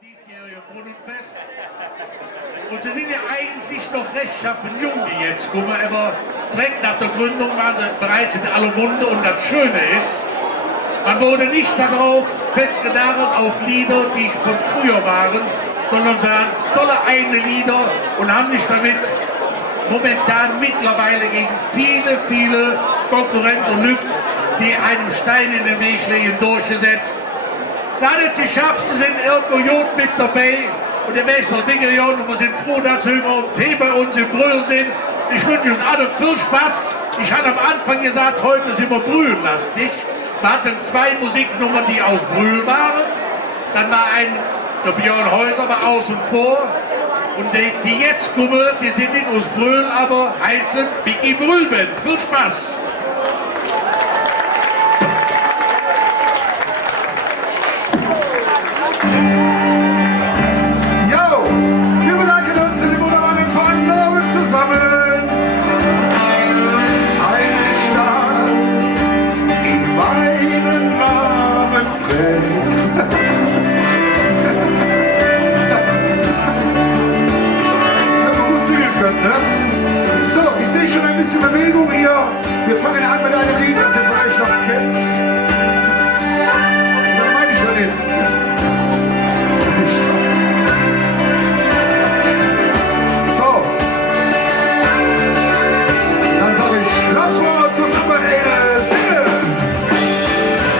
Diesjährige Brunnenfest. Und sie sind ja eigentlich noch rechtschaffen jung, die jetzt kommen, aber direkt nach der Gründung waren sie bereits in aller Munde. Und das Schöne ist, man wurde nicht darauf festgenagelt auf Lieder, die von früher waren, sondern sie haben tolle eigene Lieder und haben sich damit momentan mittlerweile gegen viele Konkurrenz und Lücken, die einen Stein in den Weg legen, durchgesetzt. Sie haben es geschafft, sie sind irgendwo gut mit dabei und die meisten Dinge und wir sind froh, dass sie hier bei uns im Brühl sind. Ich wünsche uns allen viel Spaß. Ich hatte am Anfang gesagt, heute sind wir brühllastig. Wir hatten 2 Musiknummern, die aus Brühl waren. Dann war der Björn Häuser war aus und vor. Und die jetzt kommen, die sind nicht aus Brühl, aber heißen Biggie Brühlband. Viel Spaß! So, ich sehe schon ein bisschen Bewegung hier. Wir fangen an mit einem Lied, das ihr vielleicht noch kennt. Das meine ich schon nicht. So. Dann sage ich, lass mal zusammen singen.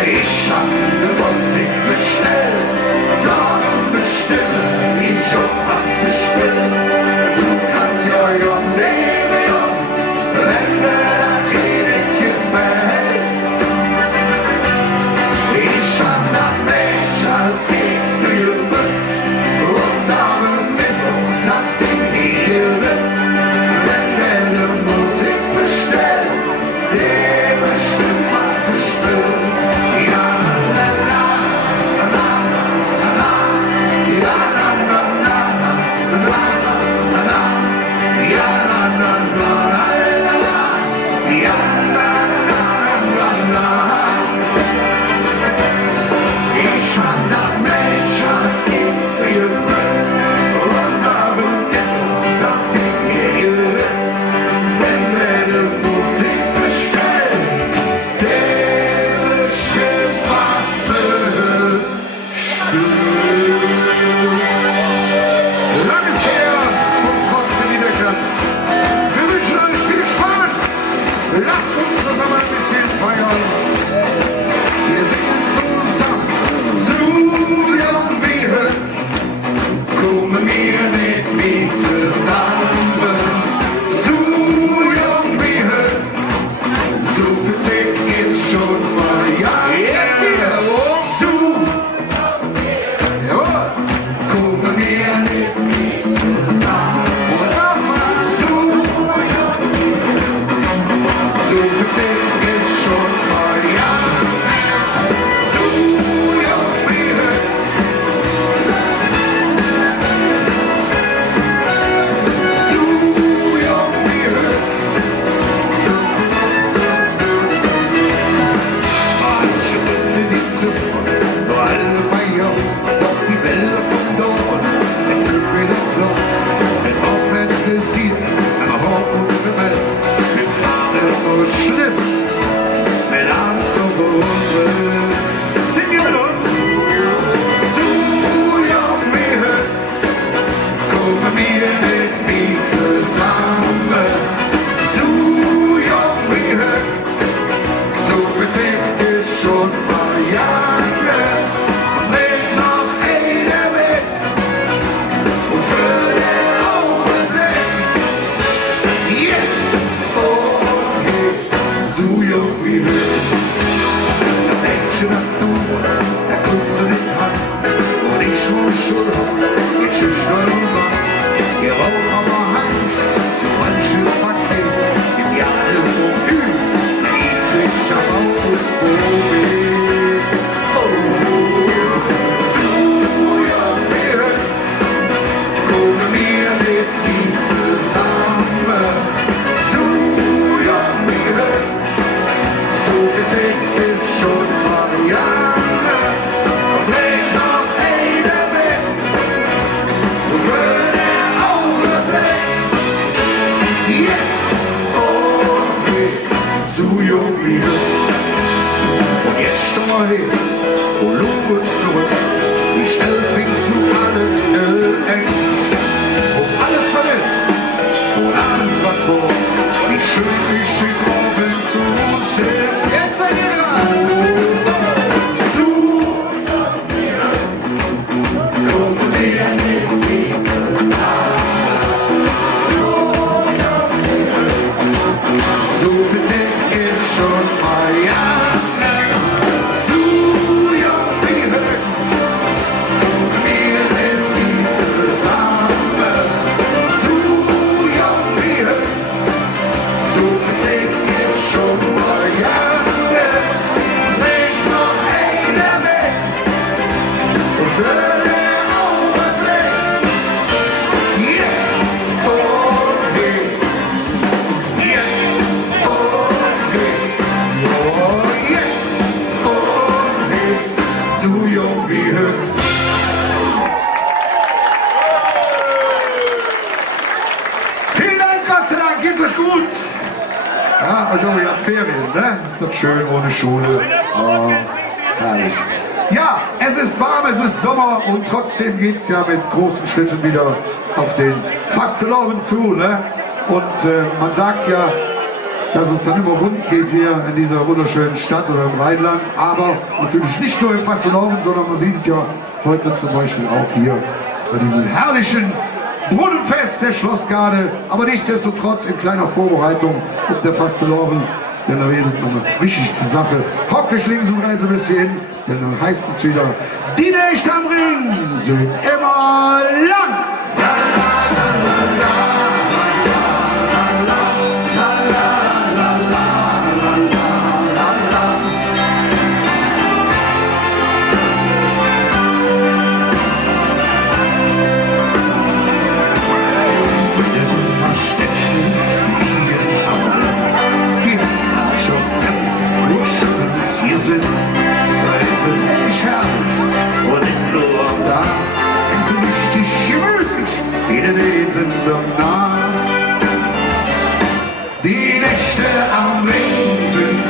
Ich hab ne Musik bestellt, darum bestimmen, ich schon was ich will. Jetzt ist Stolper, ihr Rauch am Hand, so manches Pack kommen wir mit ihm zusammen. So, ja, mir, so viel Zeit ist schon Marianne. Und bring noch eine mit, für den Augenblick. Jetzt, oh, nee, so jung wie du. Und jetzt steh mal her und schau zurück. Wie schnell fingst du alles eng. Und alles verlässt und alles war vor. Wie schön ich den Morgen zu sehen. Jetzt seid ihr so, kommen wir mit ihm zusammen. So viel Zeit ist schon Marianne. So jung wie heute kommen wir mit ihm zusammen. So jung wie heute, so viel Zeit ist schon Marianne. Bring noch eine mit und für den Augenblick. Jetzt, oh nee. Jetzt, oh nee, oh jetzt, oh nee, so jung wie heute. Vielen Dank, Gott sei Dank, geht's euch gut? Ja, also ihr habt Ferien, ne? Ist doch schön ohne Schule. Oh, herrlich. Ja, es ist warm, es ist Sommer und trotzdem geht's ja mit großen Schritten wieder auf den Fastelovend zu, ne? Und man sagt ja, dass es dann immer rund geht hier in dieser wunderschönen Stadt oder im Rheinland, aber natürlich nicht nur im Fastelovend, sondern man sieht es ja heute zum Beispiel auch hier bei diesem herrlichen Brunnenfest der Schlossgarde, aber nichtsdestotrotz in kleiner Vorbereitung auf der Fastelovend, denn da redet man richtig zur Sache. Hockt euch links und rechts ein bisschen hin, denn dann heißt es wieder, die Nächte am Ring sind immer lang. Wir sind Reisen nicht herrlich und nicht nur da, so richtig gemütlich, jede Idee sind doch nah. Die Nächte am Ring sind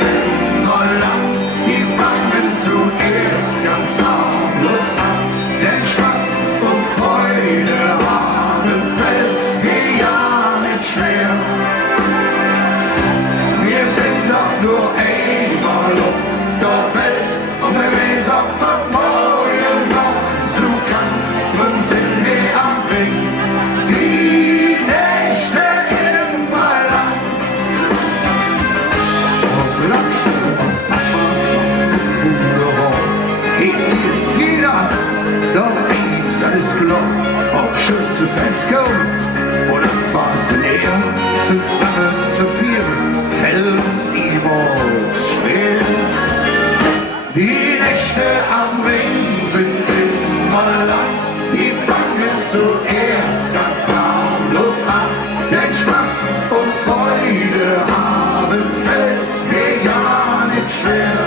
immer lang, die fangen zuerst ganz harmlos an, denn Spaß und Freude haben fällt mir ja nicht schwer. Wir sind doch nur einmal auf der Welt und der Weser wird morgen noch so kann und sind wir am Ring. Die Nächte immer lang. Auf Latschen und Papas und Wunderhorn geht hier jeder anders, doch eins, das ist klar. Ob Schütze Festkurs oder fast leer, zusammen zu vieren, fällt uns niemals schwer. Die Nächte am Ring sind immer lang, die fangen zuerst ganz harmlos an, denn Spaß und Freude haben fällt mir ja nicht schwer.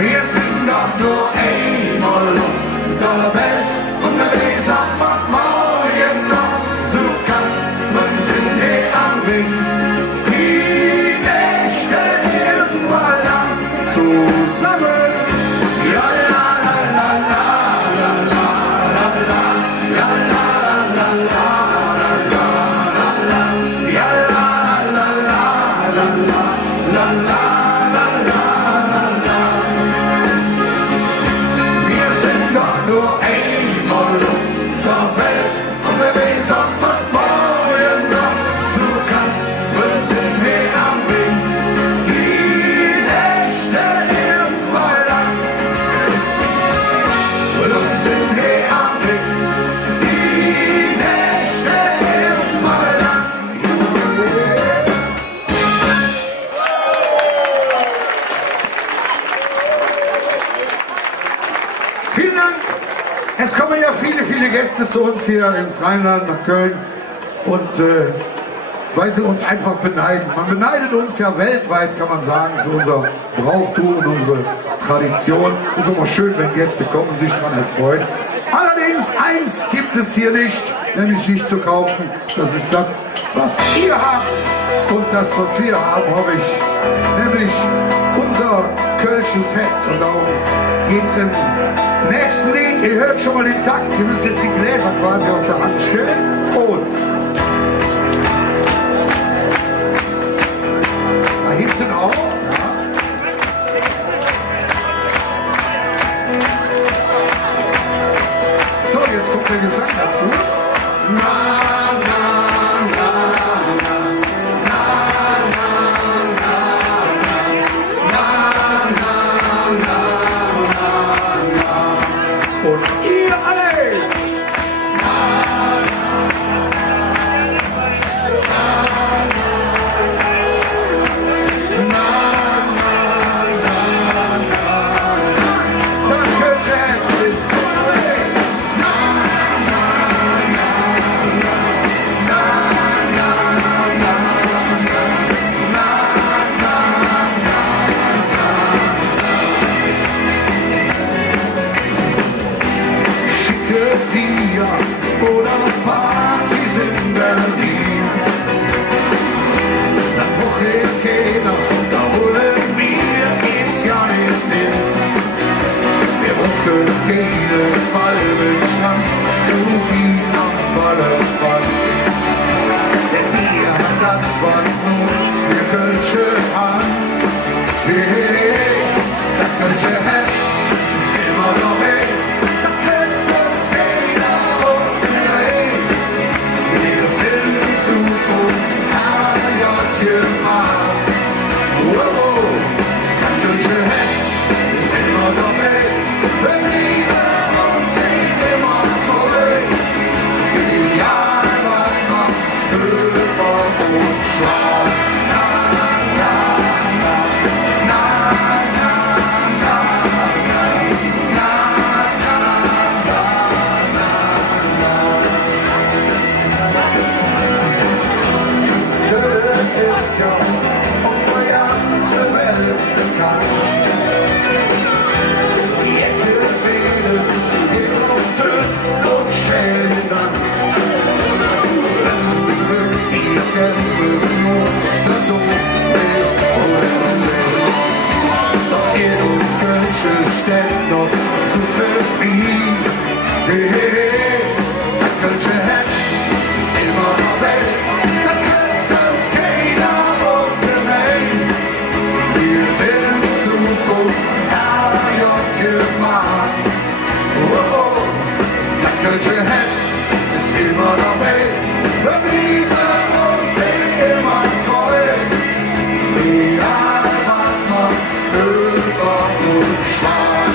Wir sind doch nur einmal auf der Welt und der Leser macht morgen noch so kann, wann sind wir am Ring. Die Nächte immer lang zusammen. Ja, la, la, la, la, la, la, la, la, la, la. viele, viele Gäste zu uns hier ins Rheinland, nach Köln. Und weil sie uns einfach beneiden. Man beneidet uns ja weltweit, kann man sagen, für unser Brauchtum und unsere Tradition. Es ist immer schön, wenn Gäste kommen und sich daran erfreuen. Allerdings, eins gibt es hier nicht, nämlich nicht zu kaufen. Das ist das, was ihr habt und das, was wir haben, hoffe ich. Nämlich unser kölsches Herz. Und darum geht es im nächsten Lied. Ihr hört schon mal den Takt. Ihr müsst jetzt die Gläser quasi aus der Hand stellen. Und da hinten auch. So, jetzt kommt der Gesang dazu. Na, na, na, na, na, na, na, na, na. Und ihr alle! Oder Partys in Berlin. Da buchelt keiner, da holen wir geht's ja nicht hin. Wir buckeln jeden Ballenstand, so wie am Ballermann. Denn wir haben das was nur, wir Kölsche an. Hey, das Kölsche Herz ist immer noch weg. Steht noch zu verbiegen. Hey, hey, hey, das Kölsche Herz ist immer noch weg. Da kann's uns keiner unternehmen. Wir sind Zukunft, HJ gemacht. Oh, oh, das Kölsche Herz ist immer noch weg. Wir blieben uns immer treu. Egal was man über uns schreibt.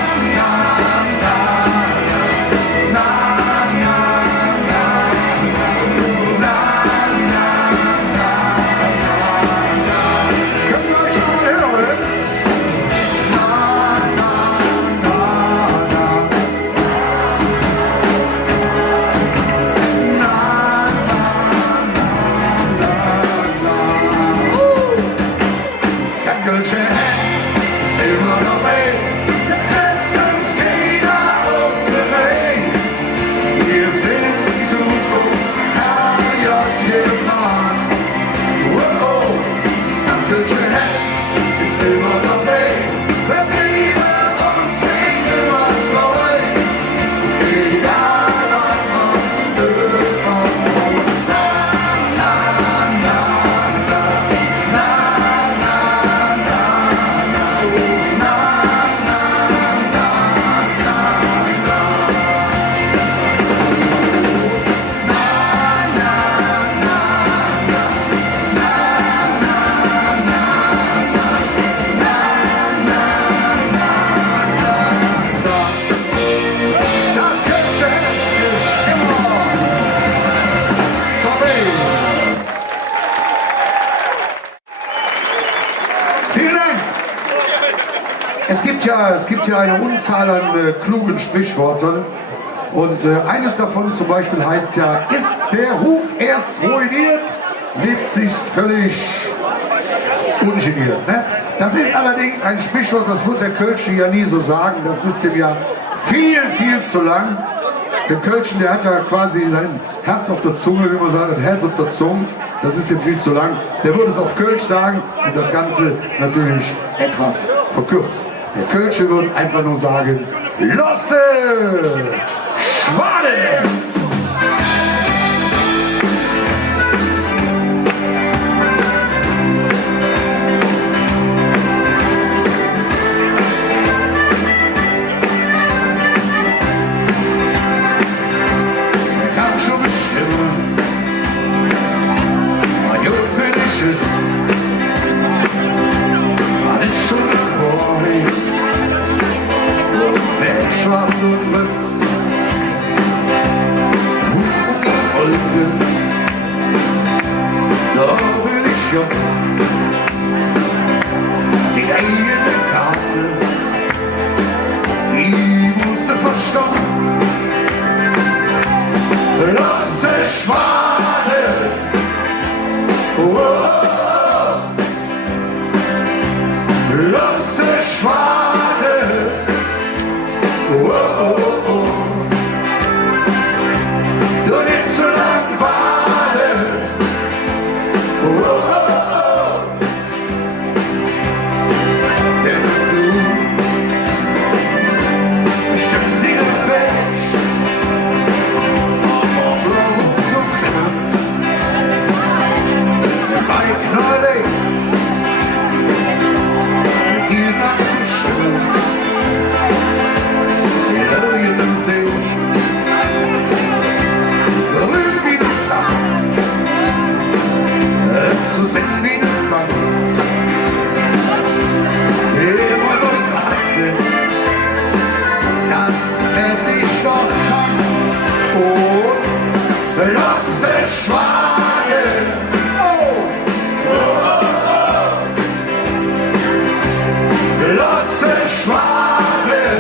Es gibt ja eine Unzahl an klugen Sprichwörtern. Und eines davon zum Beispiel heißt ja, ist der Ruf erst ruiniert, lebt sich's völlig ungeniert. Ne? Das ist allerdings ein Sprichwort, das wird der Kölsche ja nie so sagen. Das ist dem ja viel, viel zu lang. Der Kölschen, der hat ja quasi sein Herz auf der Zunge, wie man sagt, ein Herz auf der Zunge. Das ist dem viel zu lang. Der würde es auf Kölsch sagen und das Ganze natürlich etwas verkürzt. Der Kölsche würde einfach nur sagen, Losse Schwade! Alles schon vorbei, wer schwarz und was, gute Folge, da bin ich ja, die eigene Karte, die musste verstanden, lass es schwade, lass es schwade, du nicht so lang warte, denn du stimmst dir weg, zum Knapp, bei Knollig. Die Nacht zu schwimmen, in jedem See, grün wie das Dach, zu sehen wie ein Mann, immer durch Herzen, dann werd ich doch lang und lass es schwagen. Lass es schwagen,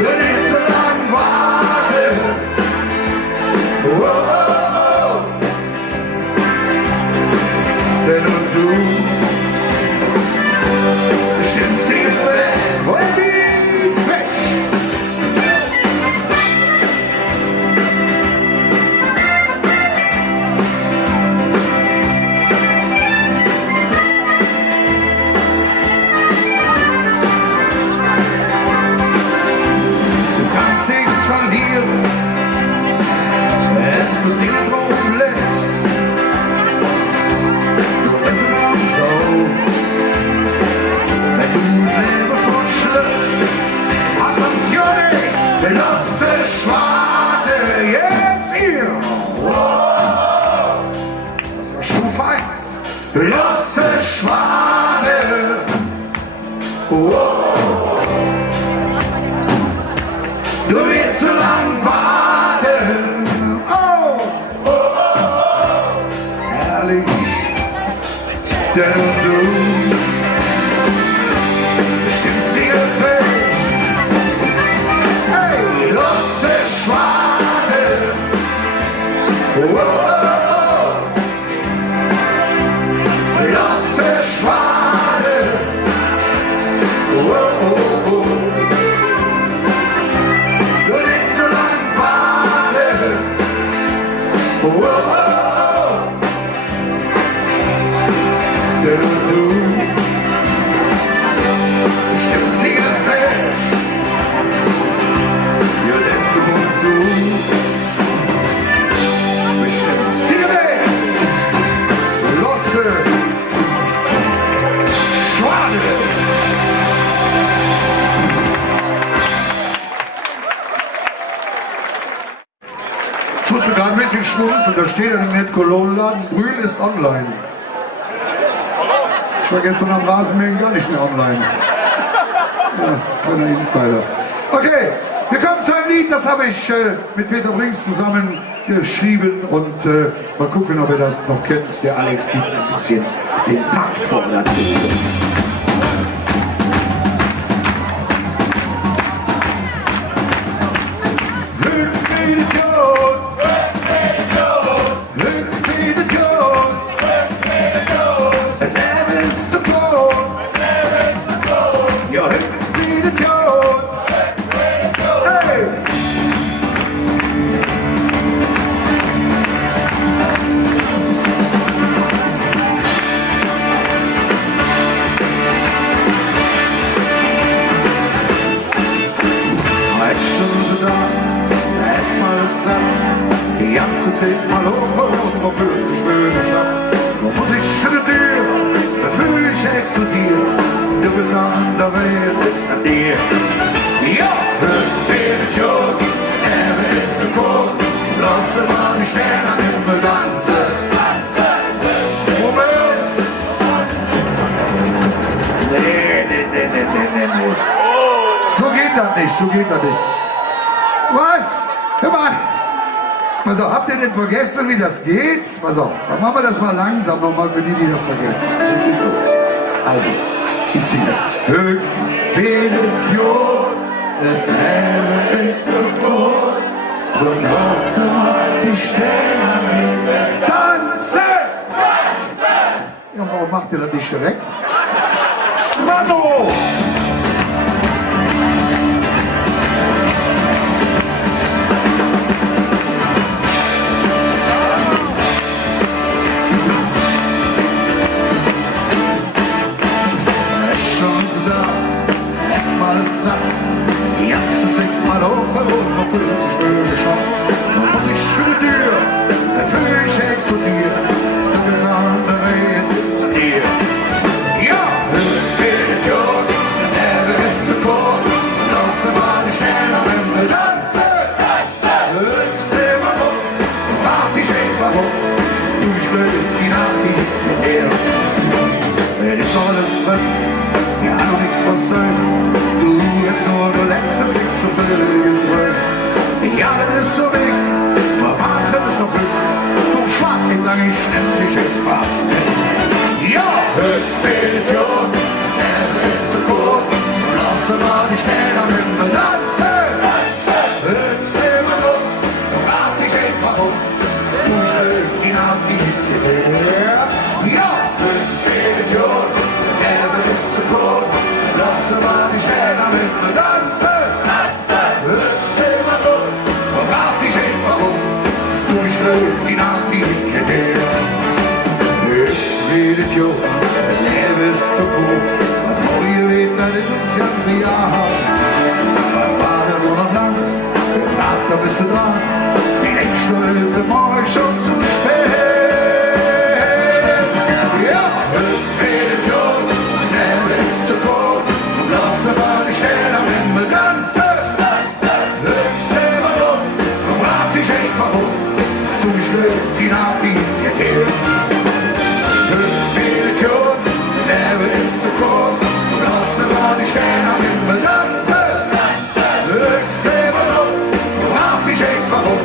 wenn ich so lang warte, denn und du stimmst dir weg, und die weg. Lass es schwade, jetzt hier! Das war Stufe 1. Lass es schwade! Du willst so lang warten! Herrlich! Denn du stimmst dir fest! Lass es schwade, lass es schwade, du nicht so lang warten, denn du stimmst dir fest. Ja, denn du bestimmst dir weg, Losse Schwade. Ich musste gerade ein bisschen schmunzeln, da steht in dem Net-Cologne-Laden, Brühl ist online. Ich war gestern am Rasenmähen gar nicht mehr online. Ja, kleiner Insider. Okay, wir kommen zu einem Lied, das habe ich mit Peter Brinks zusammen geschrieben und mal gucken, ob ihr das noch kennt. Der Alex gibt ein bisschen den Takt vom Nazi. ganze 10-mal hoch und man fühlt sich schwörig ab. Man muss ich für die Tür, da fühle ich explodieren. Du bist an der Welt an dir. Ja, Idiot, er ist zu kurz. Lass mal die Sterne am Himmel tanzen. Moment! Nee. So geht das nicht, so geht das nicht. Was? Hör mal! Pass auf, habt ihr denn vergessen, wie das geht? Pass auf, dann machen wir das mal langsam nochmal für die, die das vergessen. Das geht so. Also, ich singe. Idiot, der ist zu kurz. Und lass mal die Sterne am Himmel tanzen! Ja, warum macht ihr das nicht direkt? Mano! Die ganze 10-mal hoch und man fühlt sich schwörig ab. Man muss sich für die Tür, da fühle ich explodieren. Du bist an der Welt an dir. Ja, Idiot, der ist zu kurz. Lass mal die Sterne am Himmel tanzen. Seh mal hoch, mach die Schäfer hoch. Du stößt die Nacht in dir. Ist alles drin, ja noch nichts versöhnt. Ist nur der letzte Tick zu viel gedrückt. Die Jahre ist so weg, wir machen es noch Glück. Komm, schlag ihn lang, ich ständig hinfahren. Ja, Idiot, er ist zu kurz. Lass mal die Sterne am Himmel tanzen. Seh mal um, mach dich einfach um. Du stößt ihn ab wie hier. Ja, Idiot, er ist zu kurz. Lass mal die Sterne am Himmel tanzen. Seh mal um und mach dich einfach um. Durchlöst ihn ab wie Gewehr. Idiot, der Leben ist zu hoch. Was neue Leben, das ist uns ganze Jahr. War der nur noch lang, da bist du dran. Vielleicht stöße morgen schon zu spät. Ja, Idiot, der Leben ist zu hoch. Lass mal die Sterne am Himmel tanzen. Seh mal um und mach dich einfach um. Du stößt ihn ab wie Gewehr. Idiot, der Leben ist zu kurz. Lass mal die Sterne am Himmel tanzen. Seh mal um und mach dich einfach um.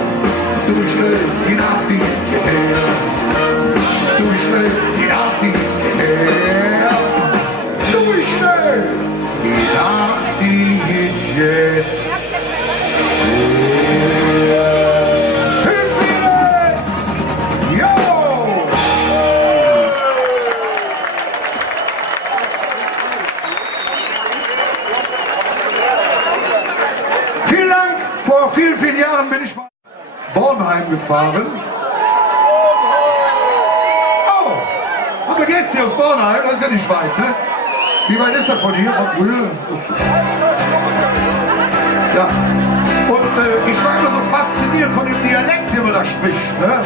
Du stößt ihn ab wie Gewehr. Du stößt ihn ab wie Gewehr. Du stößt Vielen Dank. Vor vielen, vielen Jahren bin ich mal nach Bornheim gefahren. Oh, aber geht's hier aus Bornheim? Das ist ja nicht weit, ne? Wie weit ist das von hier, von Brühl? Ja. Und ich war immer so fasziniert von dem Dialekt, den man da spricht. Ne?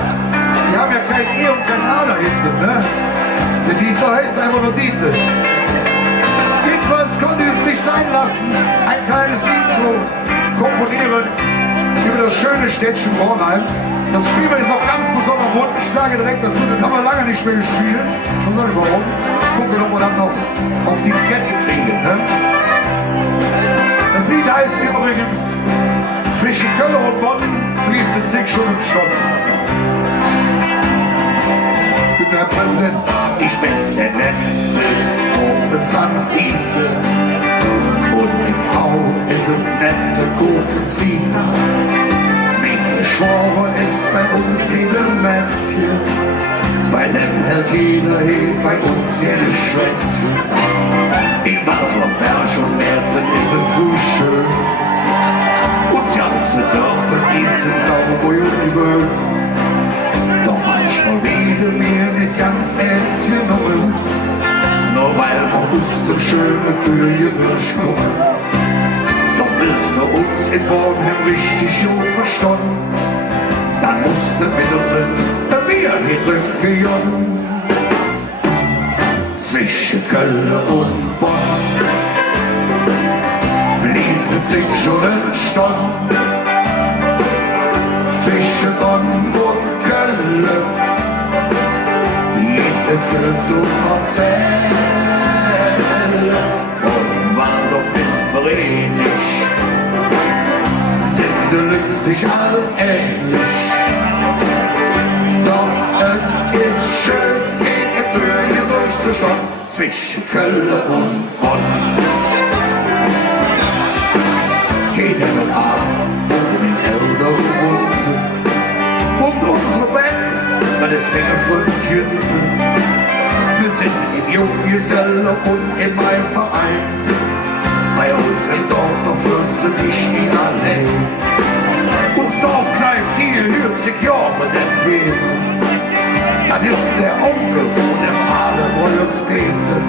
Die haben ja kein E und kein A da hinten. Ne? Der Dieter heißt einfach nur Dieter. Jedenfalls konnte ich es nicht sein lassen, ein kleines Lied zu komponieren über das schöne Städtchen Bornheim. Das spielen wir jetzt noch ganz besonders rund. Ich sage direkt dazu, das haben wir lange nicht mehr gespielt. Schon sag ich warum. Gucken, ob wir dann noch auf die Kette kriegen. Ne? Das Lied heißt übrigens, zwischen Köln und Bonn blieb es 6 Stunden. Bitte, Herr Präsident. Ich bin der nette Ofensandsdieter und die Frau ist ein nette Ofensdieter. Schworen ist bei uns jeder Mätzchen, bei dem hält jeder hin, bei uns jede Schwätzchen. In Waldorf, Berg und Erden ist es so schön, und das ganze Dorf ist es sauber und gewöhnt. Doch manchmal wieder mir nicht ganz Mätzchen um, nur weil wir uns der Schöne für ihr durchkommen. Doch willst du uns in Bornheim richtig gut verstanden, dann musste mindestens ein Bier trinken, Jon. Zwischen Köln und Bonn lief es sich schon ein Stunde. Zwischen Bonn und Köln geht es viel zu verzählen. Und Waldorf ist wenig, sind sich alle ähnlich. Doch es ist schön, gegen für ihr durchzustehen zwischen Köln und Bonn. Gehen wir mit Abend um den Elder und unsere Band, weil es länger Frühchen. Wir sind im Junggesellen und in meinem Verein. Bei uns im Dorf, doch fühlst du dich nie allein. Uns Dorfkneip, die 40 Jahre denn leben. Das ist der Onkel von dem Adelreuers Peter.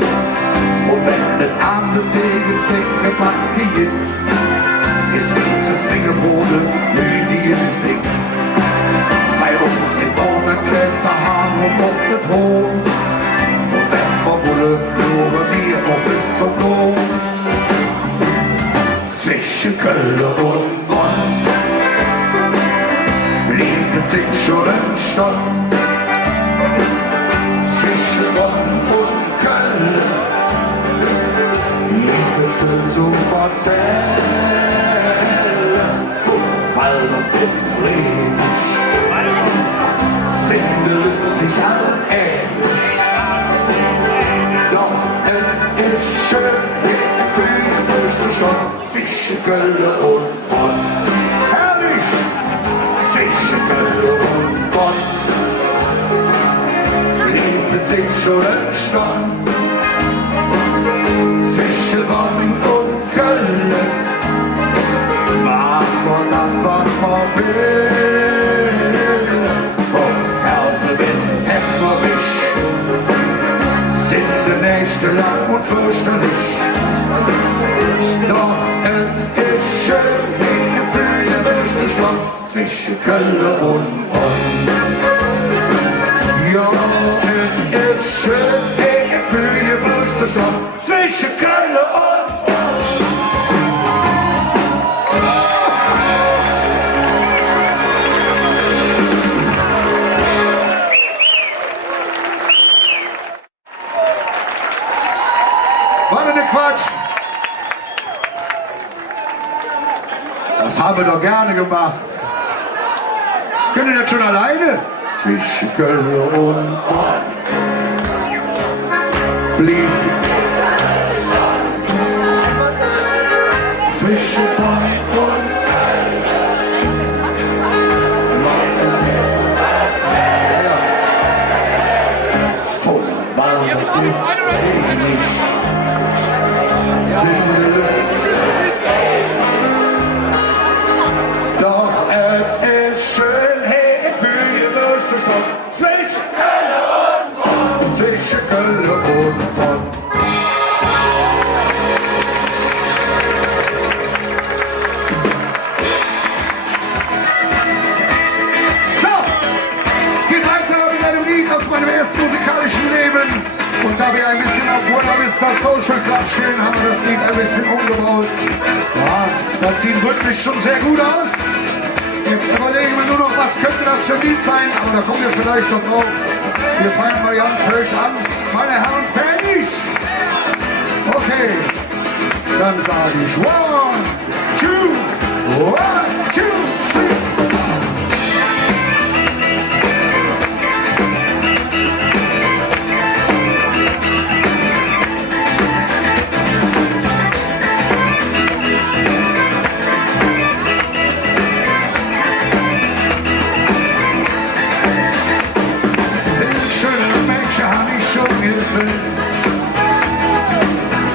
Und wenn das Abend ins Denken markiert, ist uns ins Ringelboden Lüdienblick. Bei uns mit Dornen klebt der Hahn und auf den Thron. Und wenn wir wollen, hören wir auch bis zum Lohn. Zwischen Köln und Bonn lief es sich schon ein Stunde. Zwischen Bonn und Köln lief es zu verzählen. Waldorf ist wenig, sind sich alle ähnlich. Doch es ist schön, für durchzustehen zwischen Köln und Bonn. Herrlich! Zwischen Köln und Bonn lief es sich schon ein Stunde. Zwischen Bonn und Köln war man das, was man will. Vom Kassel bis Hemmerich sind die Nächte lang und fürchterlich. Doch es ist schön, die Gefühle durchzustehen zwischen Köln und Bonn. Ja, es ist schön, die Gefühle durchzustehen zwischen Köln und Bonn. War denn der Quatsch? Das haben wir doch gerne gemacht. Können ihr das schon alleine? Zwischen Köln und Bonn blieb die Zeit. Zwischen Bonn und Köln. Von Waldorf ist wenig. Doch es ist schön, hey, für ihr durchzukommen zwischen Köln und Bonn. Zwischen Köln und Bonn. So, es geht weiter mit einem Lied aus meinem ersten musikalischen Leben. Und da wir ein bisschen auf Buena Vista Social Club stehen, haben wir das Lied ein bisschen umgebaut. Ja, das sieht wirklich schon sehr gut aus. Jetzt überlegen wir nur noch, was könnte das für ein Lied sein, aber da kommen wir vielleicht noch drauf. Wir fangen mal ganz höch an. Meine Herren, fertig? Okay, dann sage ich 1, 2, 1, 2, 3.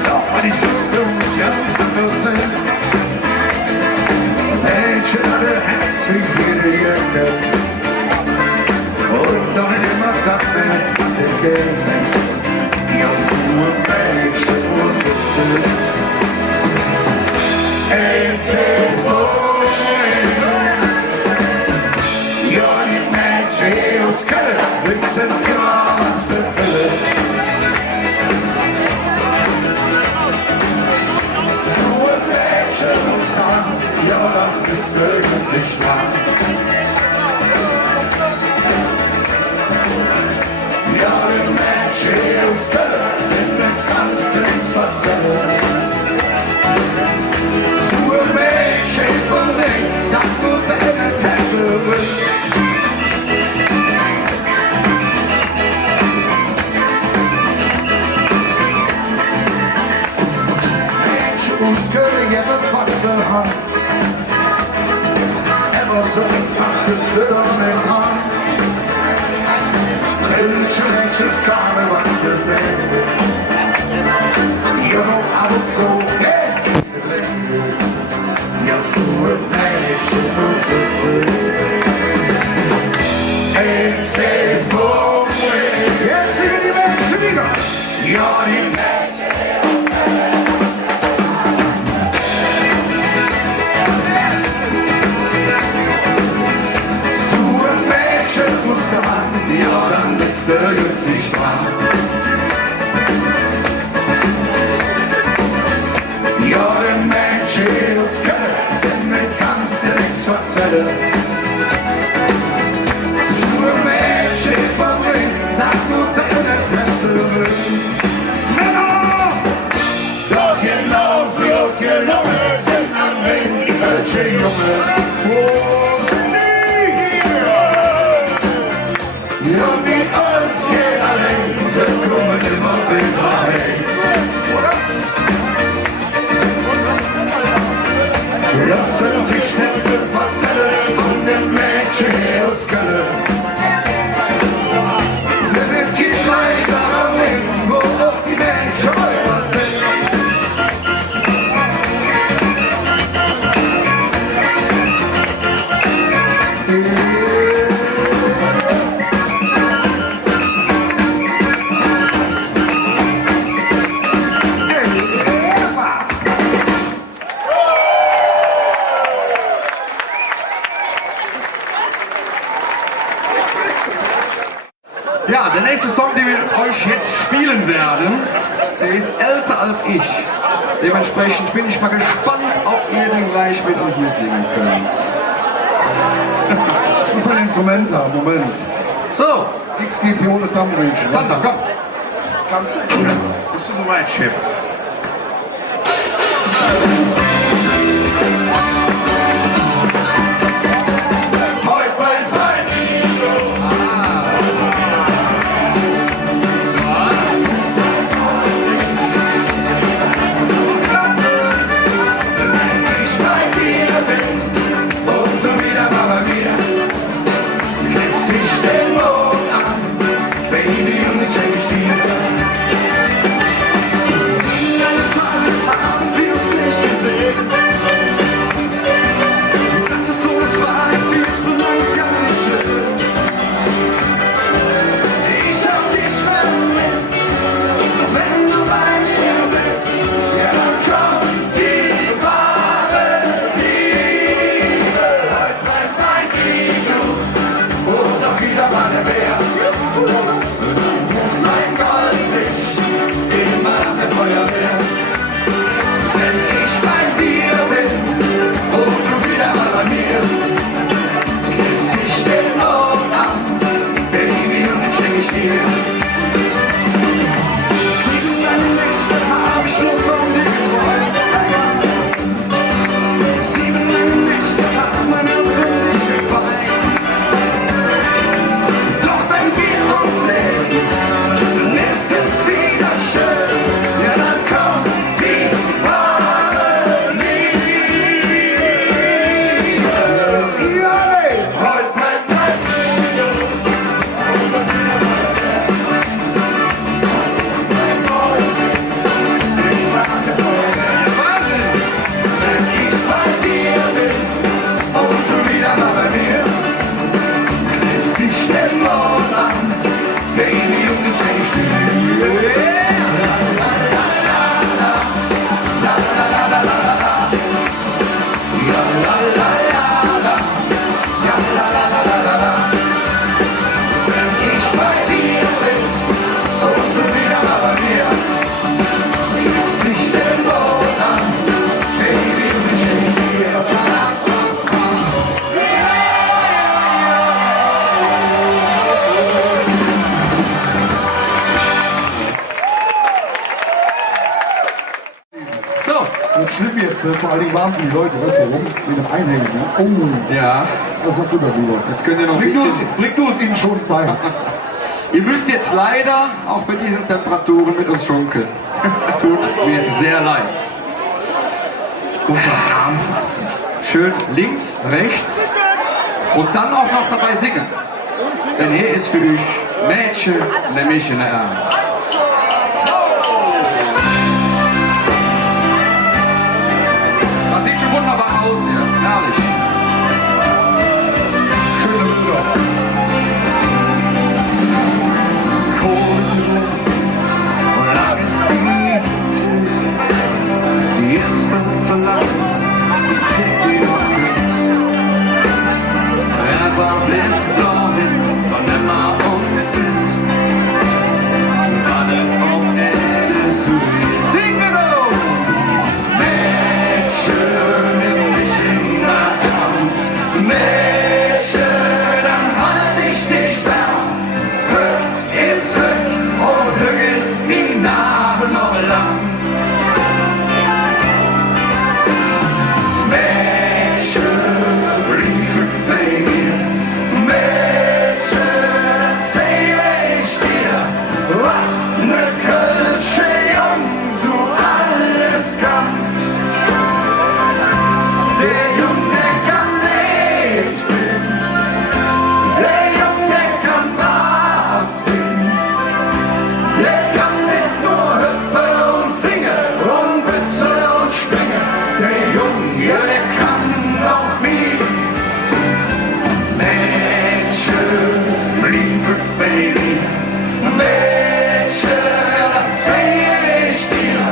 Doch die Suche muss ganz anders sein. Menschen alle Herz wie jede Jacke und noch nicht immer das mit dem Geld sein. Die aus nur Menschen muss sitzen. Erzähl von ja, ja, dann bist du glücklich lang. Ja, der Mensch ist gehört, denn du kannst nichts verzeihen. Zu einem Mädchen von dir, das du deine Tasse bist. Uns kunnen even passen aan. En wat zo'n pakjes er mee aan. Welche Menschen sagen, was sie will. You know I would so get. Ja, so ein Mädchen muss es sein. It's the full way. Jetzt sind die Menschen wieder. Ja, die Menschen. Ja, dann bist du glücklich dran. Ja, der Mensch ist gehört, denn mir kannst du nichts verzeihen. So ein Mädchen verbringt, nach nur deiner Grenze will. Männer! Doch genauso gut gelungen sind am Ende die welche Junge. Wo sind die? Ja, wie als jeder allein, sie kommen immer wieder heim. Lassen sich nicht verzählen von dem Mädchen aus Köln. Denn es geht leider auch hin, wo auch die Menschen heute sind. Ja, der nächste Song, den wir euch jetzt spielen werden, der ist älter als ich. Dementsprechend bin ich mal gespannt, ob ihr den gleich mit uns mitsingen könnt. Ich muss mein Instrument haben, Moment. So, Nichts geht hier ohne Dammriechen. Sandra, komm. Kannst du? Das ist mein Chef. Sich den Mond an, Baby, und ich dir. vor allen Dingen warm für die Leute, weißt du warum? Mit dem Einhängen. Ne? Oh, Ja, was sagst du darüber? jetzt könnt ihr noch ein bisschen... Bring du es ihnen schon bei. Ihr müsst jetzt leider auch bei diesen Temperaturen mit uns schunkeln. Es tut mir sehr leid. Unterarm fassen. Schön links, rechts und dann auch noch dabei singen. Denn hier ist für euch Mädchen, nämlich in der Arm. Das sieht schon wunderbar aus hier. Herrlich. Schöne Bilder. Lang ist die Zeit, die ist viel zu lang, die zieht die noch mit. Aber bis dahin, wann immer uns mit, wartet auf Ende zu ihr. Sing genau! Mädchen, nimm mich in den Arm, Mädchen, dann halt ich dich fern. Höck ist Höck und Höck ist die Nacht noch lang. Mädchen, Briefe bei mir, Mädchen, erzähle ich dir, was ne Kölsche Jung so alles kann. Der Junge kann nicht singen, der Junge kann brav singen, der kann nicht nur hüpfen und singen und witzeln und springen, der Junge, der kann noch wie. Mädchen, Briefe, Baby, Mädchen, erzähl ich dir,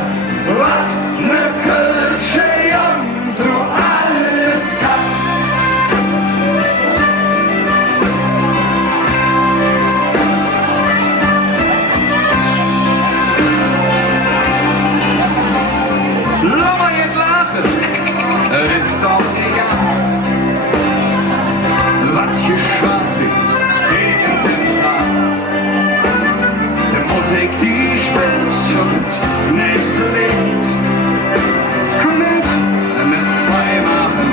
was ne Kölsche Jung so alles kann. Lass mal jetzt lachen, es ist doch egal, was hier schwarz wird gegen den Saal. Die Musik, die spielt und nächste Lied. Komm mit zwei machen.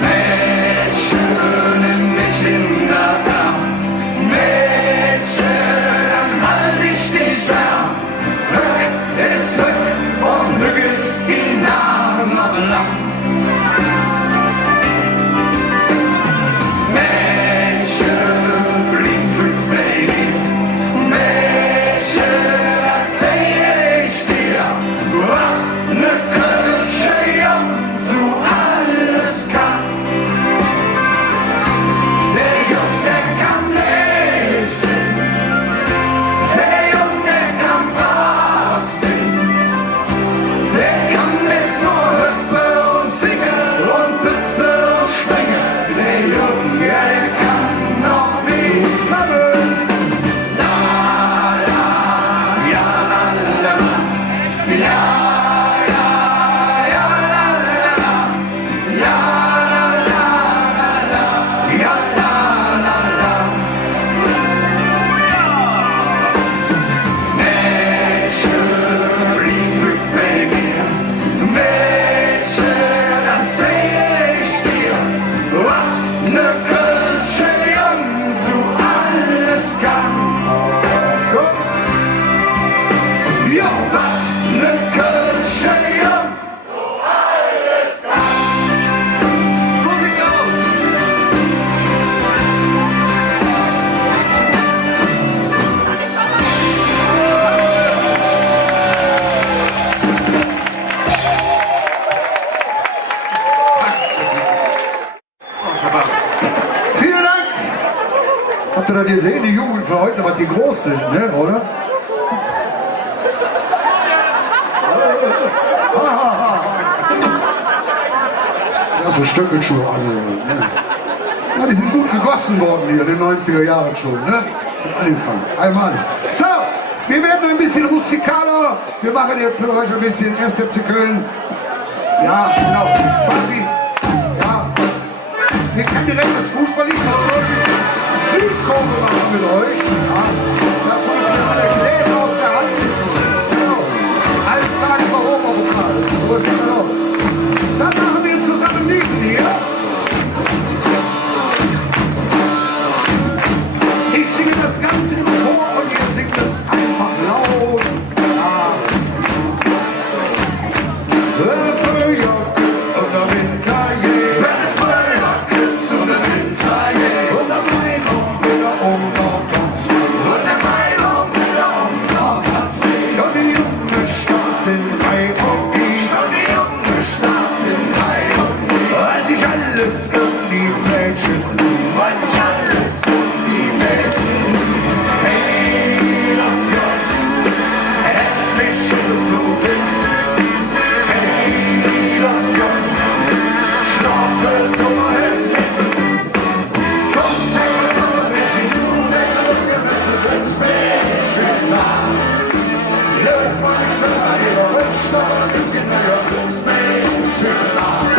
Mädchen, nimm mich in der Arm. Mädchen, dann halt ich dich warm. Höck ist Höck und Höck ist die Nacht noch lang. Mädchen, Briefe, Baby, Mädchen, erzähl ich dir, was ne Kölsche Jung so alles kann. Der Junge kann nicht singen, der Junge kann brav singen, der kann nicht nur hüpfen und singen und witzeln und springen, der Junge, der kann noch nicht zusammen. La la, ja la la la, ja la ja la la la, ja la la la, ja la la la. Mädchen, Briefe, Baby, Mädchen, erzähl ich dir, was ne Kölsche Jung so alles kann. Ja, was ne Kölsche Jung so alles kann. So sieht's aus. Vielen Dank! Habt ihr das gesehen, die Jugend von heute, was die groß sind, ne, oder? Ja, so Stöckelschuhe alle. Ne? Ja, die sind gut gegossen worden hier in den 90er Jahren schon, ne? Angefangen. Einmalig. So, wir werden ein bisschen rustikaler. Wir machen jetzt für euch ein bisschen 1. FC Köln. Ja, genau. Quasi. Ja. Wir können direkt das Fußballlied noch ein bisschen Südkurve machen mit euch. Ja. Dazu müssen wir alle Gläser aus der Hand. Genau. Eines Tages Europapokal. So sieht das aus. Dann machen wir zusammen diesen hier. Ich singe das Ganze im Chor und ihr singt es einfach laut. Ja. Frühjacke und der Winter geht. Frühjacke zu der Winter geht. Und der Meinung wieder auf Platz steht. Und der Meinung wieder auf Platz steht. Und die Junge Stadt sind Ei und ich. Und die Junge Stadt sind Ei und ich. Weil sich alles um die Mädchen liegt. Weil sich alles um die Mädchen liegt. Hey, das Gott, endlich ist es so wild. Hey, das Gott, schlafe dummer Hände. Komm, zeig mir noch ein bisschen, du Wetter, wir müssen uns Mädchen nach. Löw von nichts mehr bei ihrer Wunsch, noch ein bisschen mehr uns Mädchen nach.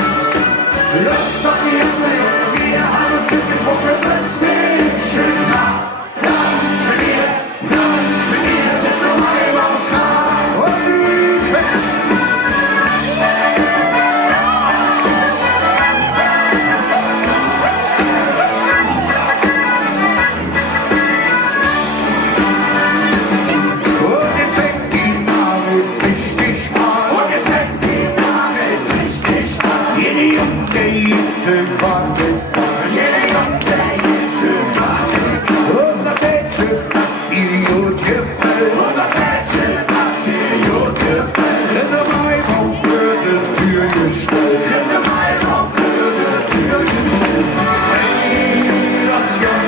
Lass doch die Junge, wir haben uns mitgebracht, wir uns Mädchen nach. Tanz mit mir, bis du heim auf Tag. Und weg! Und jetzt fängt die Nagels richtig an. Und jetzt fängt die Nagels richtig an. Jede Junge, jede wartet. Jede Junge, jede wartet. Und der Mädchen hat die Jod gefällt. Und der Mädchen hat die Jod gefällt. In der Maibaum für die Tür gestellt. In der Maibaum für die Tür gestellt. Hey, das Jung,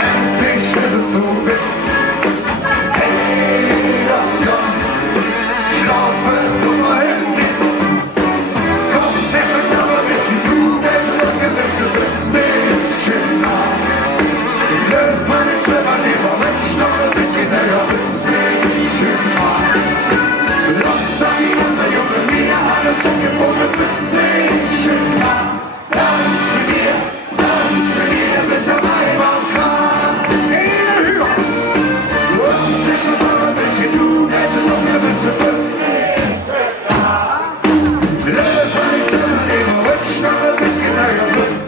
endlich ist es so wild. Hey, das Jung, schlafe dummer Hände. Komm, sag mir noch ein bisschen, du, der so lange bist du das Mädchen nach. Löw meine Zimmer, lieber Mensch, noch ein bisschen näher ins Mädchen nach. Lass doch die Junge, wir haben uns umgebunden ins Mädchen nach. Tanz mit mir, bis er Weihwand kam. Hey, höher! Und sag mir noch ein bisschen, du, der so lange bist du das Mädchen nach. Löw meine Zimmer, lieber Mensch, noch ein bisschen näher ins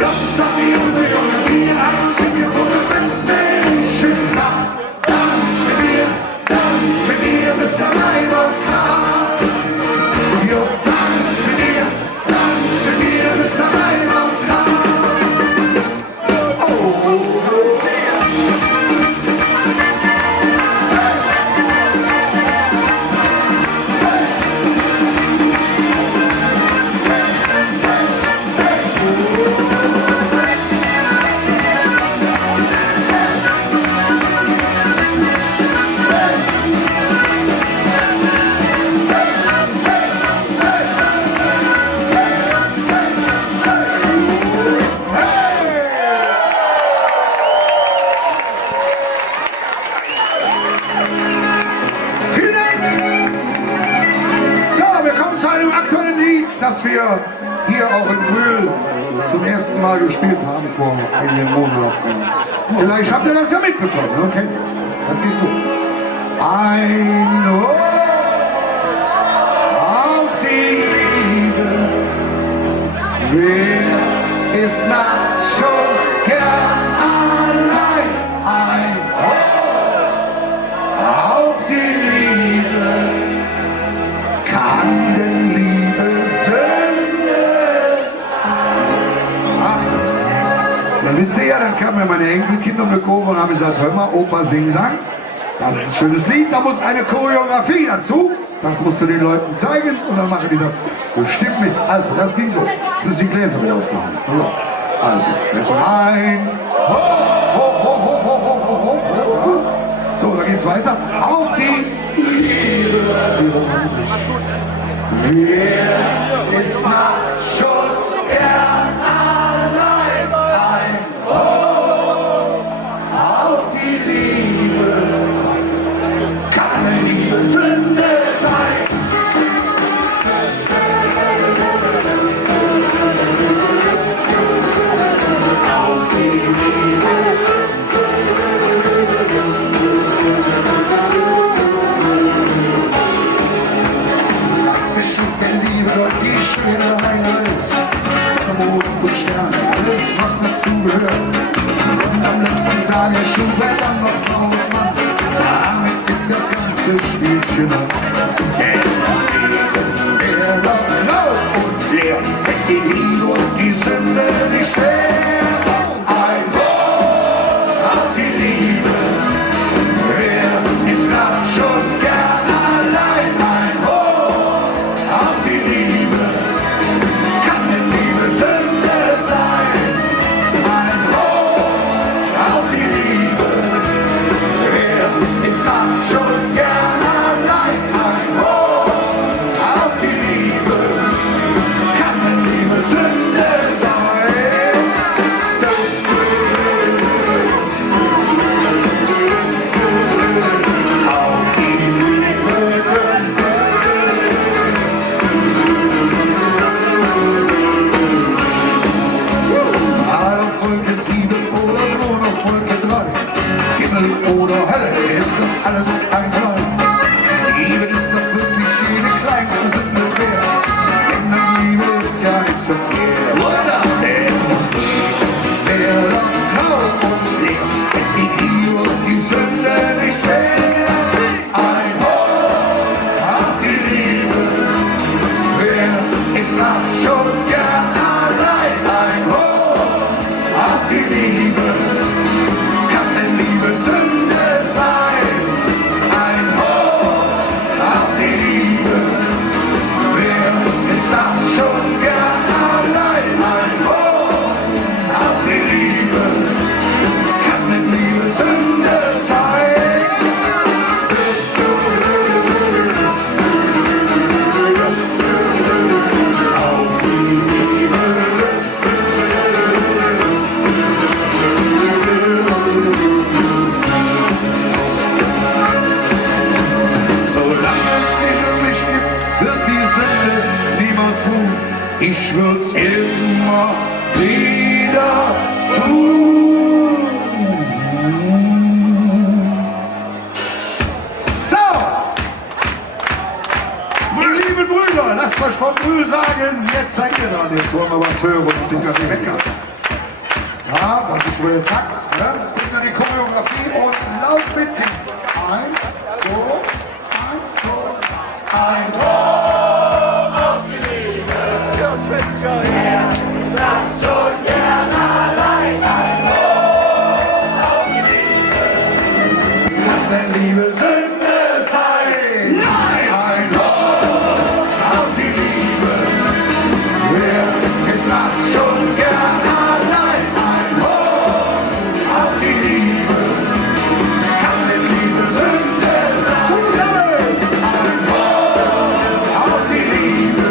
Lass doch die Junge, wir haben uns umgebunden ins Mädchen nach. Tanz mit mir, bis der Weihwand kam. Jo, tanz mit mir, bis der Weihwand kam. Oh, oh, oh. Vielen Dank! So, wir kommen zu einem aktuellen Lied, das wir hier auch in Brühl zum ersten Mal gespielt haben vor einigen Monaten. Vielleicht habt ihr das ja mitbekommen, okay? Das geht so. Ein Hoch auf die Liebe. Wer ist nachts schon gern allein? Ein Hoch auf die Liebe. Kann denn Liebe Sünde? Ach, dann wisst ihr ja, dann kamen mir meine Enkelkinder um eine Kurve und haben gesagt, hör mal, Opa, sing, sang. Das ist ein schönes Lied, da muss eine Choreografie dazu. Das musst du den Leuten zeigen und dann machen die das bestimmt mit. Also, das ging so. Jetzt müssen die Gläser wieder aussagen. Also, das rein. Ho, ho, ho, ho, ho, ho, ho, ho, ho. So, da geht's weiter. Auf die Liebe. Wer ist nachts schon gern allein? Ein Hoch auf die Liebe. Kann Liebe Sünde sein? Auf die Liebe. bedeutet die schöne Einheit. Sonne, Mond und Sterne, alles was dazugehört. Und am letzten Tag erschuf er dann noch Frau und Mann. Damit fing das ganze Spielchen an. Wer Love, Love und wer kennt die Liebe und die Sünde nicht mehr? Ein Wort auf die Liebe. Wer ist nachts schon gern allein? Ein Wort auf die Liebe. Kann denn Liebe Sünde sein? Ein Wort auf die Liebe. Wer ist nachts schon gern allein? Ein Wort auf die Liebe. Kann denn Liebe Sünde sein? Oder Hölle, ist doch alles ein Traum. Liebe ist doch wirklich jede kleinste Sünde wert. Denn Liebe ist ja nichts verkehrt. Oder? Der muss lieben, der Love, Love und lebt. Die Liebe und die Sünde nicht wert. Ein Wort auf die Liebe. Wer ist das schon gern allein? Ein Wort auf die Liebe. Sünde sein, ein Wort auf die Liebe. Wer ist das schon gern allein? Ein Wort auf die Liebe. Kann mit Liebe Sünde sein? Auf die Liebe. Ich würd's immer wieder tun. So! Meine lieben Brüder, lasst euch vom Brühl sagen, jetzt seid ihr dran, jetzt wollen wir was hören und was meckern. Ja, das ist wohl der Takt, ne? Bringt dann die Choreografie und laut mitsingen. 1, 2, 1, 2, ein Wort auf die Liebe. Wer sagt schon gern allein? Ein Wort auf die Liebe. Kann denn Liebe Sünde sein? Nein! Ein Wort auf die Liebe. Wer sagt schon gern allein? Ein Wort auf die Liebe. Kann denn Liebe Sünde sein? Zusammen! Ein Wort auf die Liebe.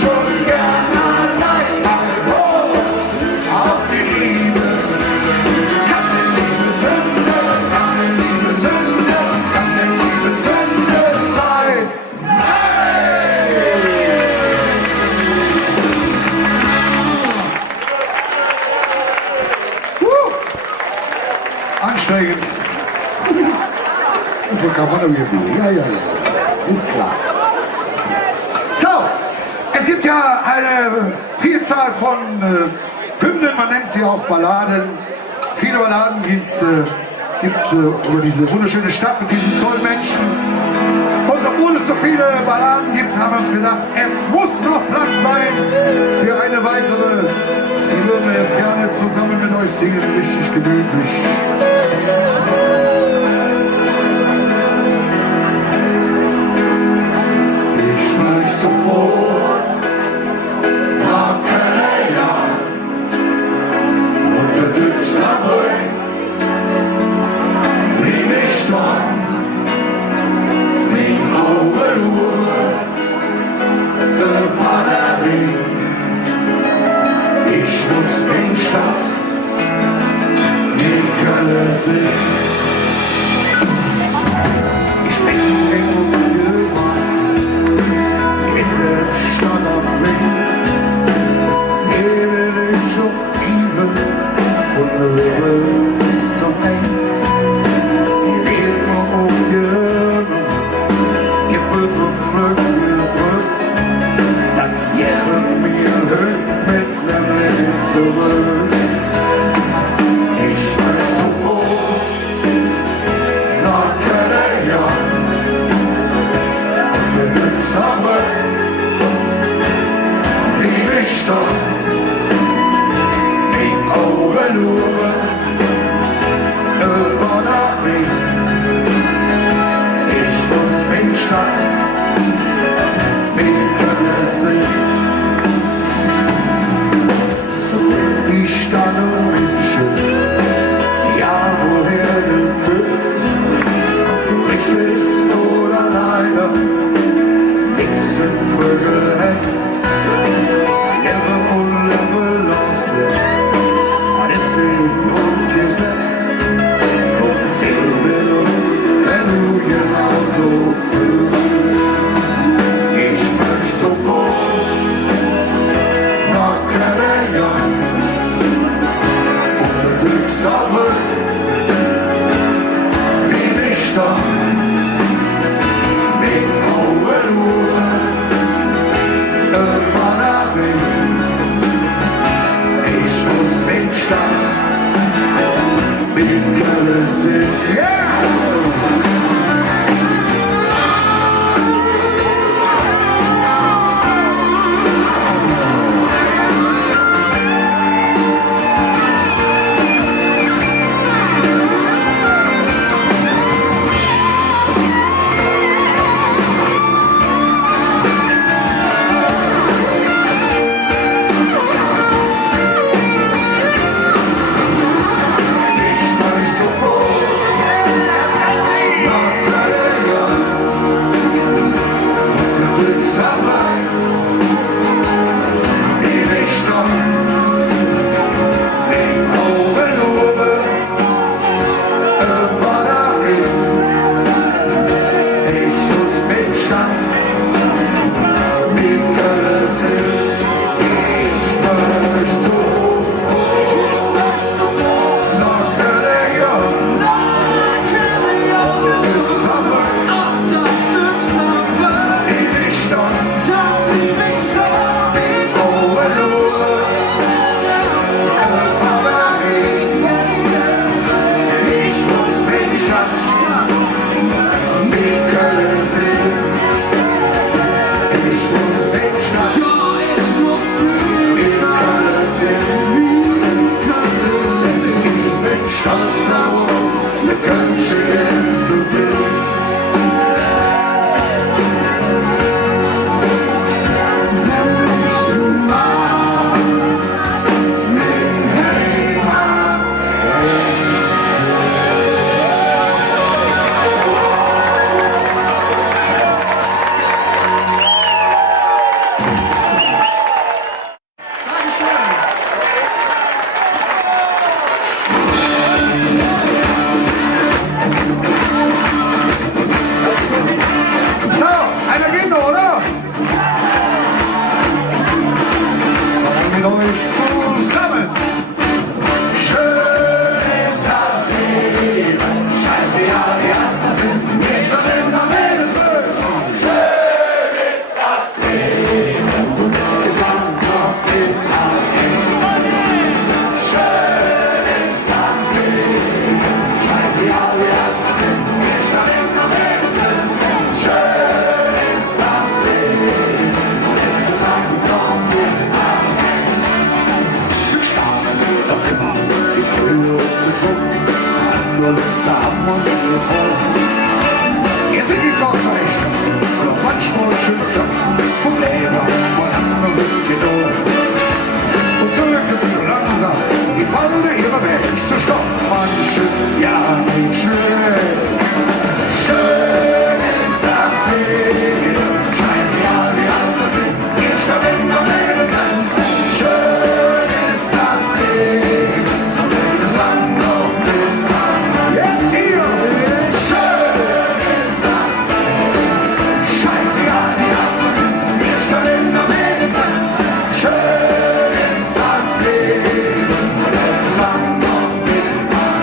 Schon gern allein, ein Wort auf die Liebe. Kann denn Liebe Sünde, kann denn Liebe Sünde, kann denn Liebe Sünde sein? Nein! Ansteigend. So kann man irgendwie. Ja, ist klar. So! Es gibt ja eine Vielzahl von Hymnen, man nennt sie auch Balladen. Viele Balladen gibt's über diese wunderschöne Stadt mit diesen tollen Menschen. Und obwohl es so viele Balladen gibt, haben wir uns gedacht, es muss noch Platz sein für eine weitere. Die würden wir jetzt gerne zusammen mit euch singen, richtig gemütlich. Ich möchte sofort nach Köln und der Dützerbräu, wie mich dort, wie Augeluhr, der Paderin. Ich muss in Stadt, wie Köln sehen. Ich bin irgendwas in der Stadt am Ring. Und der Rebe ist zum Ende. Die Reden umgehen, ihr wird so pflücken. wir können sehen. So die Stadt und Menschen, ja, woher du bist, ich bist oder leider, nix im Vögelhetz, never und never lost it, alles Leben und Gesetz, und zähl mit uns, wenn du genauso fühlst. Ich möchte sofort noch kennenlernen, ohne Glückssache, wie dich dann mit Augen nur irgendwann erwähnen. Ich muss mit Stadt mit Kölle sehen. Yeah! Hier sind die Gottrechte, und manchmal schüchtern vom Leben und anderen genug. Und so öffnet sich langsam die Falle ihrer Welt, so stolz manchen, ja nicht schön. Schön ist das Leben, scheißegal wie alt wir sind, wir sterben noch leben können. Schön ist das Leben, wenn das Land noch mit kann. Jetzt hier, schön ist das Leben, scheißegal wie alt wir sind, wir sterben noch leben können. Schön ist das Leben, wenn das Land noch mit kann.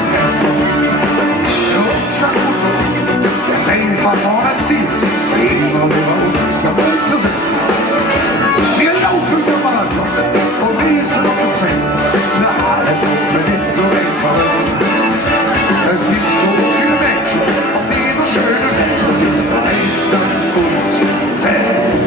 Jetzt einfach vorne ziehen, immer über uns dabei zu sein. Wir laufen gemeinsam und lesen auf den Zähnen. Na, alle dürfen nicht so einfach. Es gibt so viele Menschen auf dieser schönen Welt, eins dann uns fällt.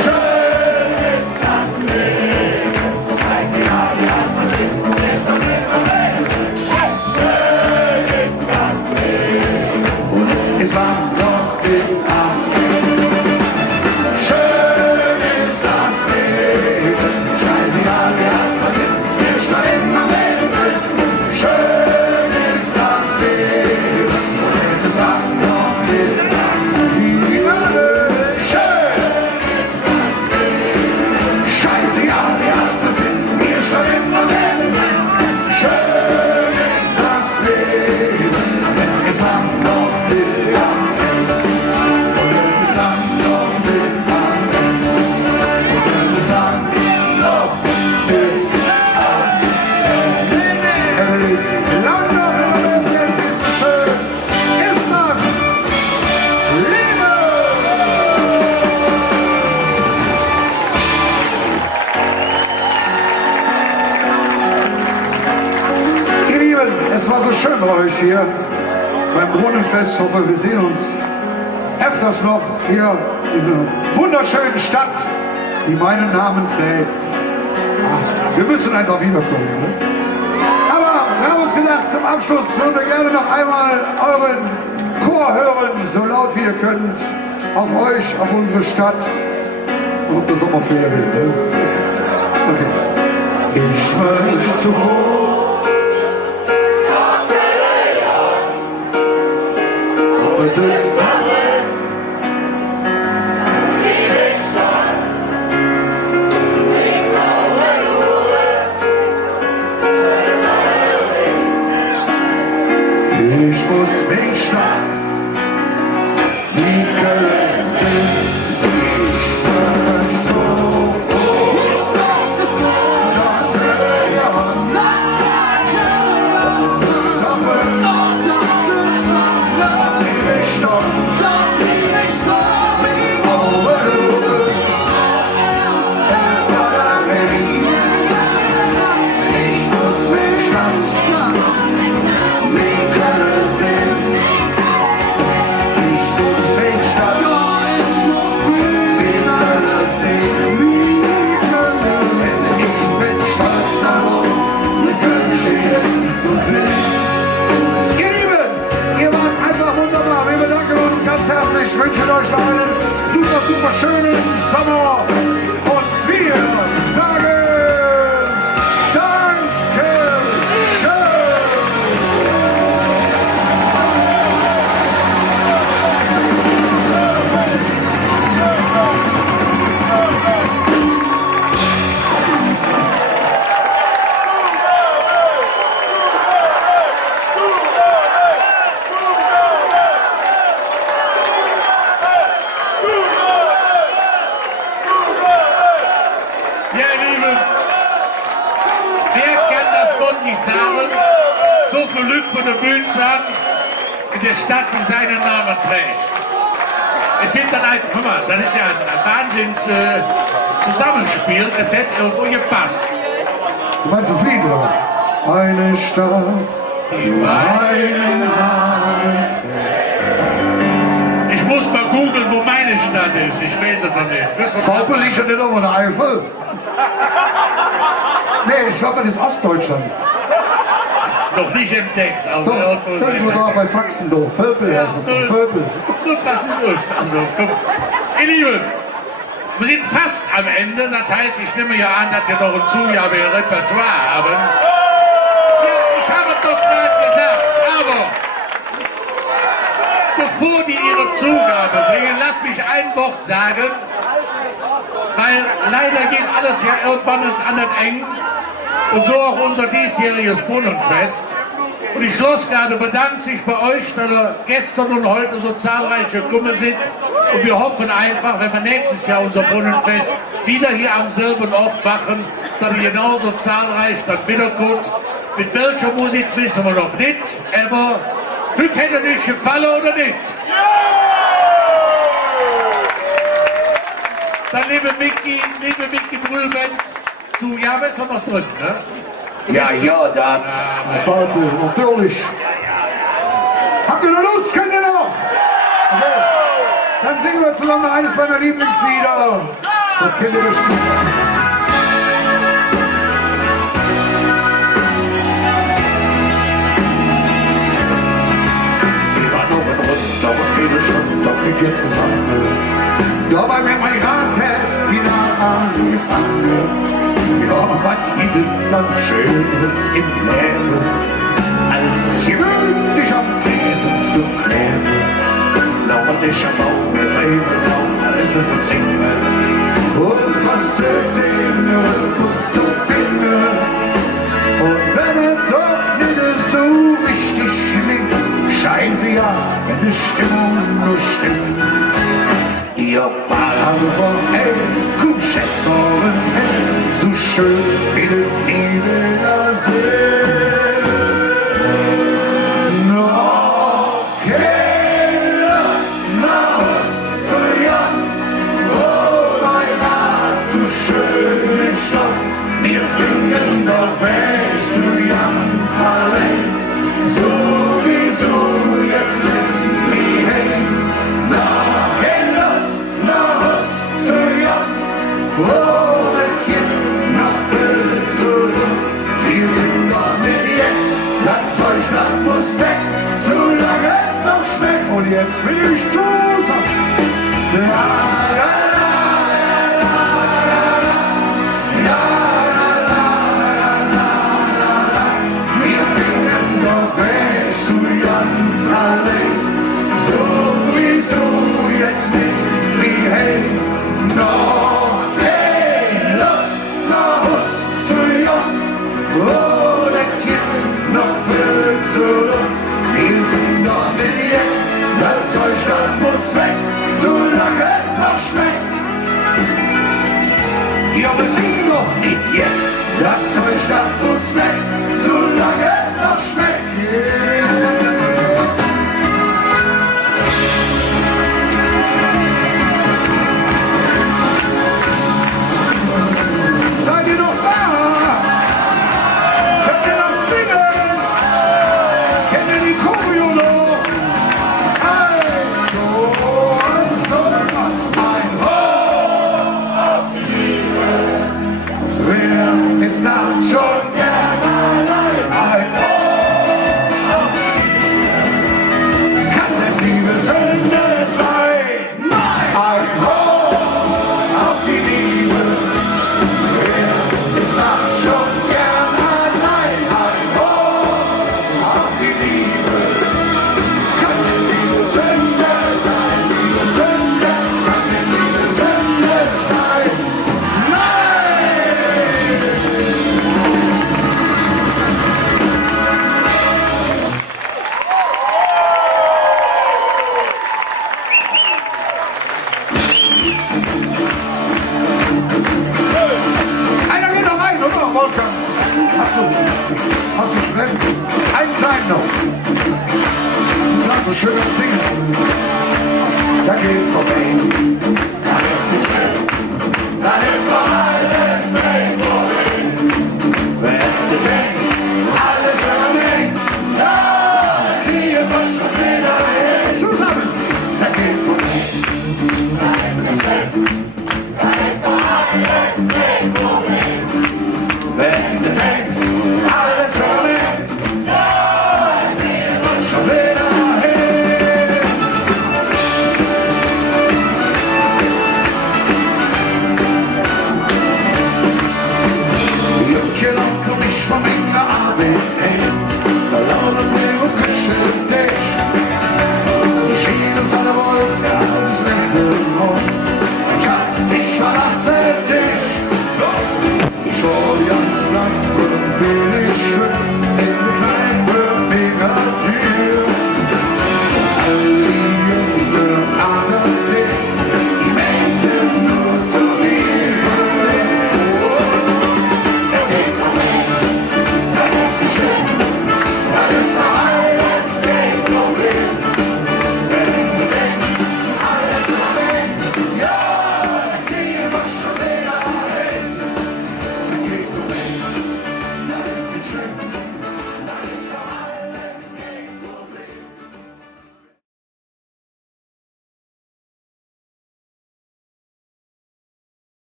Schön ist das Leben, seit wir alle anderen sind, wir schon immer leben. Schön ist das Leben, und es war noch schön bei euch hier beim Brunnenfest. Ich hoffe, wir sehen uns öfters noch hier in dieser wunderschönen Stadt, die meinen Namen trägt. Ja, wir müssen einfach wiederkommen. Ne? Aber wir haben uns gedacht, zum Abschluss würden wir gerne noch einmal euren Chor hören, so laut wie ihr könnt, auf euch, auf unsere Stadt und auf der Sommerferien. Ne? Okay. Ich möchte zu Fuß durchs ich muss mich stark, die Kölle sind, ich bin so froh, ich wünsche euch einen super schönen Sommer und wir sagen Danke schön! Sagen, so viel Glück von der Bühne zu haben, in der Stadt, die seinen Namen trägt. Ich finde das einfach, guck mal, das ist ja ein Wahnsinns Zusammenspiel, das hätte irgendwo gepasst. Du meinst das Lied, oder was? Eine Stadt, die meinen Namen trägt. Ich muss mal googeln, wo meine Stadt ist, ich weiß es noch nicht. Vaupel liegt ja nicht immer in der Eifel. Nee, ich glaube, das ist Ostdeutschland. Noch nicht entdeckt. Also doch, irgendwo da bei Sachsen, doch. Völpel heißt das. Völpel. Das ist gut. Also, komm. Ihr Lieben, wir sind fast am Ende. Das heißt, ich nehme ja an, dass wir noch ein Zujahr mehr Repertoire haben. Ja, ich habe es doch gerade gesagt. Aber bevor die ihre Zugabe bringen, lasst mich ein Wort sagen. Weil leider geht alles ja irgendwann ins andere eng. Und so auch unser diesjähriges Brunnenfest. Und die Schlossgarde bedankt sich bei euch, dass ihr gestern und heute so zahlreich gekommen sind. Und wir hoffen einfach, wenn wir nächstes Jahr unser Brunnenfest wieder hier am selben Ort machen, dass ihr genauso zahlreich dann wiederkommt. Mit welcher Musik wissen wir noch nicht, aber Glück hätte euch gefallen oder nicht? Dann liebe Micky Brühlband, zu, ja, ist doch noch drin, ne? Ja, da. Völpel, natürlich. Habt ihr noch Lust? Könnt ihr noch? Okay. Dann singen wir zusammen eines meiner Lieblingslieder. Das kennt ihr bestimmt. Wir waren noch in Rund, noch eine Viertelstunde, doch geht jetzt zusammen. Dabei wird mein Rater wieder angefangen. Ja, was gibt dann Schönes im Leben, als gewöhnlich am Tresen zu klären. Lauerlich am Auge reden, alles ist so singen. Und was Höchsinn Rhythmus zu finden. Und wenn er doch nicht so richtig schlingt, scheiße ja, wenn die Stimmung nur stimmt. Ihr Ballade von hey, komm, Chef, uns hin, so schön wie die Liebe sind. Noch kein Lust nach Ost zu jagen, wo mein Herz so schön ist. Wir fliegen doch weg zu ganz allein, so mit euch zusammen. La, la, la, la, la, la, la, la. Wir finden doch weg so ganz allein, sowieso jetzt nicht wie hey, noch keine Lust nach Hus zu jung, oder Kind noch viel zu lang. Wir sind doch nicht jetzt, das Zollstadt muss weg, solange es noch schmeckt. Ja, wir sind doch nicht jetzt, das Zollstadt muss weg, solange es noch schmeckt. Seid ihr noch da? Könnt ihr noch singen? Kennt ihr die Choreo noch? Also, ein Hoch auf die Liebe. Wer ist das schon gern allein? Ein Hoch auf die Liebe. Kann denn Liebe Sünde sein? Nein! Ein Hoch auf die Liebe. Wer ist das schon gern allein? Ein Hoch auf die Liebe. Kann denn Liebe Sünde sein? Liebe Sünde, kann denn Liebe Sünde sein? Nein! Einer geht noch rein, oder? Wolfgang? Hast du Stress? Einen kleinen noch. Du kannst so schön singen.